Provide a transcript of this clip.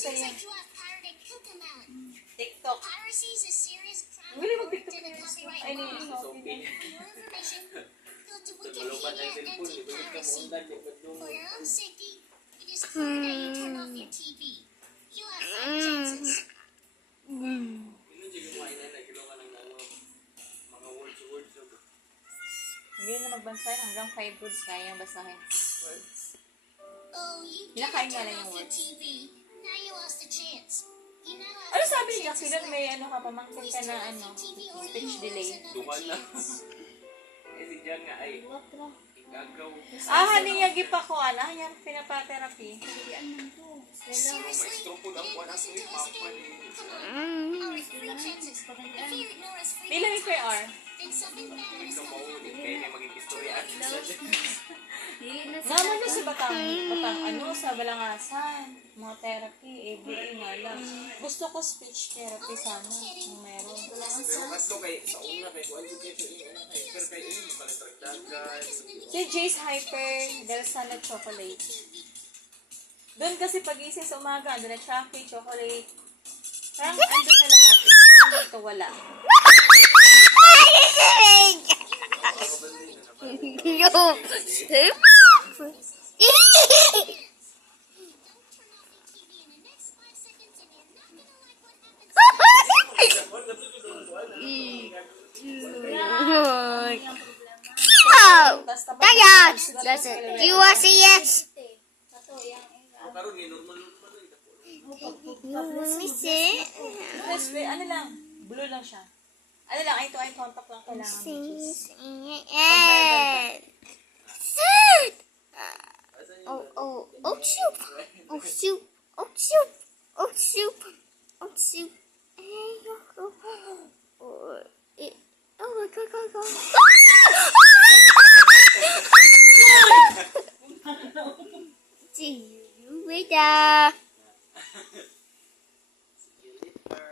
Basta yan. like you have pirated Kukuman. TikTok. Piracy is a serious crime Ang galing according mag-TikTok to the na copyright Ay, law. hindi. For more information, go to Wikipedia Anti-Piracy. For your own safety, it is important that you turn off your TV. You have 5 chances. Hindi na magbansa hanggang 5 words kaya basahin. 6 words. Oh, you Kinakain didn't nga turn lang yung off your words. TV. Now you lost a chance. You now have Ano 5 sabi ni chances Jackie may left. ano ka, pamangkin Please ka turn na off ano, your TV or you speech will delay. lose another Duman na. chance. Si Jan nga ay igagaw. Haniyagi pa ko, yan, pinapa-therapy. Seriously? Maestro po You ng didn't buwan listen ako to us again? Come on. Our 3 chances. If you ignore us 3 Pila yung times, R? then something bad is Ikaw gonna maulit happen. kayo na maging istorya. Naman na sa batang sa balangasan, mga therapy, every nga lang. Gusto ko speech therapy sana, kung meron. Pero kaso kay sa una kay kuan ko kay pero kay ini palitragdagan. Si Jace Hyper, Del Sana Chocolate. Doon kasi pag-isip sa umaga, doon na chocolate, chocolate. Parang andun na lahat. Hindi ito wala. You want to say yes? Karon ni normal man Let me see. Tapos, ano lang, blue lang siya. Ano lang, ito ay contact lang kailangan mo. Oh, soup. Oh, soup. Oh, soup. Oh, soup. Oh, soup. Oh, my God. See you later. si Jennifer.